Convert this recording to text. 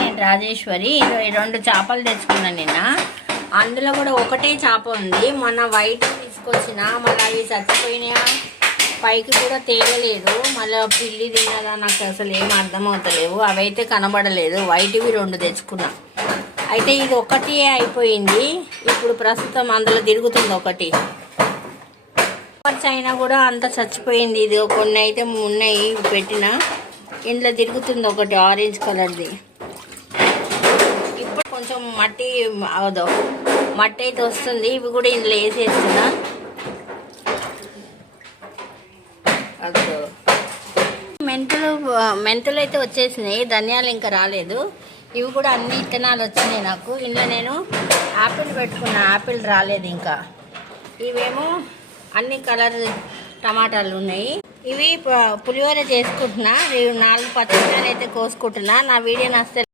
నేను రాజేశ్వరి. రెండు చేపలు తెచ్చుకున్నాను నిన్న. అందులో కూడా ఒకటే చేప ఉంది. మొన్న వైట్ తీసుకొచ్చిన మళ్ళీ అవి చచ్చిపోయినాయా, పైకి కూడా తేలలేదు. మళ్ళీ పిల్లి తిన్నదా నాకు అసలు ఏం అర్థమవుతలేవు. అవైతే కనబడలేదు. వైట్వి రెండు తెచ్చుకున్నా. అయితే ఇది ఒకటి అయిపోయింది. ఇప్పుడు ప్రస్తుతం అందులో తిరుగుతుంది ఒకటి. అయినా కూడా అంత చచ్చిపోయింది. ఇది కొన్ని అయితే ఉన్నాయి పెట్టిన. ఇంట్లో తిరుగుతుంది ఒకటి ఆరెంజ్ కలర్ది. ఇప్పుడు కొంచెం మట్టి అవదో మట్టి అయితే వస్తుంది. ఇవి కూడా ఇందులో వేసేస్తున్నా. అదో మెంతులు అయితే వచ్చేసినాయి. ధనియాలు ఇంకా రాలేదు. ఇవి కూడా అన్ని విత్తనాలు వచ్చినాయి నాకు. ఇందులో నేను యాపిల్ పెట్టుకున్నా. యాపిల్ రాలేదు ఇంకా. ఇవేమో అన్ని కలర్ టమాటాలు ఉన్నాయి. ఇవి పులిహోర చేసుకుంటున్నా. 4 పచ్చిమిరపకాయలు అయితే కోసుకుంటున్నా. నా వీడియో నచ్చితే